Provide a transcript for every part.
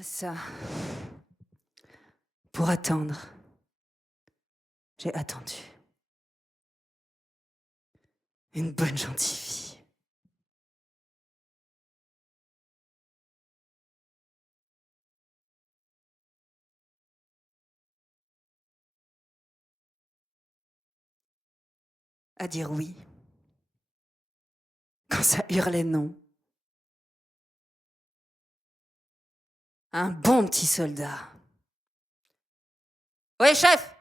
Ah ça. Pour attendre, j'ai attendu. Une bonne gentille fille. À dire oui. Quand ça hurlait non. Un bon petit soldat. Oui, chef!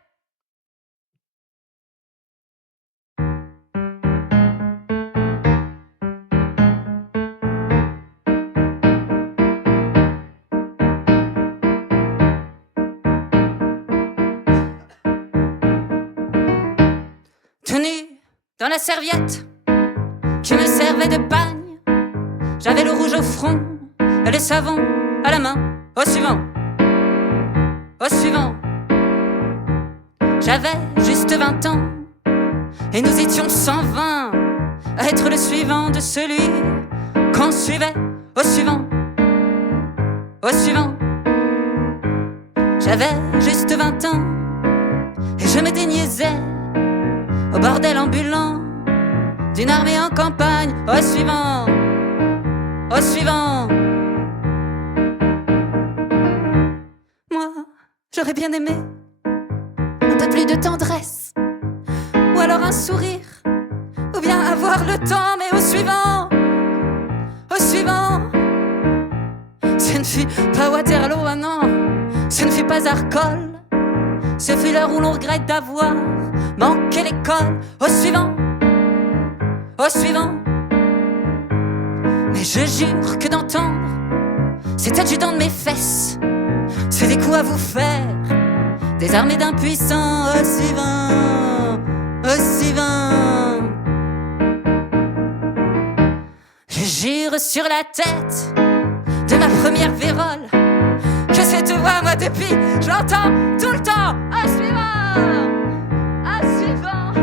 Tenue dans la serviette qui me servait de pagne, j'avais le rouge au front et le savon à la main. Au suivant, au suivant. J'avais juste 20 ans et nous étions 120 à être le suivant de celui qu'on suivait. Au suivant, au suivant. J'avais juste 20 ans et je me déniaisais au bordel ambulant d'une armée en campagne. Au suivant, au suivant. Moi, j'aurais bien aimé un peu plus de tendresse, ou alors un sourire, ou bien avoir le temps, mais au suivant, au suivant. Ce ne fut pas Waterloo, ah non, ce ne fut pas Arcole, ce fut l'heure où l'on regrette d'avoir manqué l'école. Au suivant, au suivant. Mais je jure que d'entendre cet adjudant de mes fesses, c'est des coups à vous faire, des armées d'impuissants. Au suivant, au suivant. Je jure sur la tête de ma première vérole que cette voix, moi depuis, je l'entends tout le temps. Au suivant, au suivant.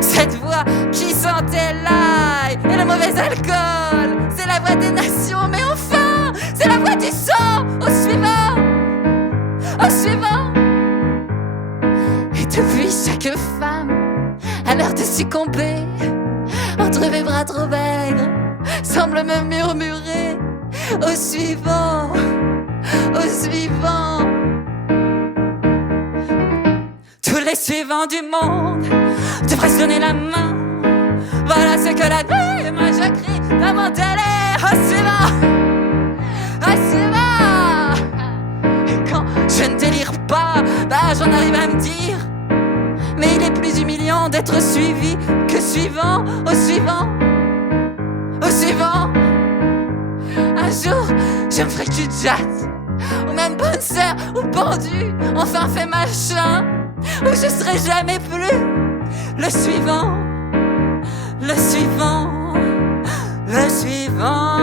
Cette voix qui sentait l'ail et le mauvais alcool, c'est la voix des nations, mais enfin, c'est la voix du sang. Au suivant, au suivant. Et depuis, chaque femme a l'air de succomber entre mes bras trop maigres, semble me murmurer au suivant, au suivant. Tous les suivants du monde devraient se donner la main. Voilà ce que la nuit, et moi je crie dans mon délai. Au suivant, au suivant. Et quand je ne délire pas, bah j'en arrive à me dire, mais il est plus humiliant d'être suivi que suivant. Au suivant, au suivant. Un jour, je me ferai cul de jatte, ou même bonne sœur, ou pendue, enfin fait machin, où je serai jamais plus le suivant, le suivant, le suivant.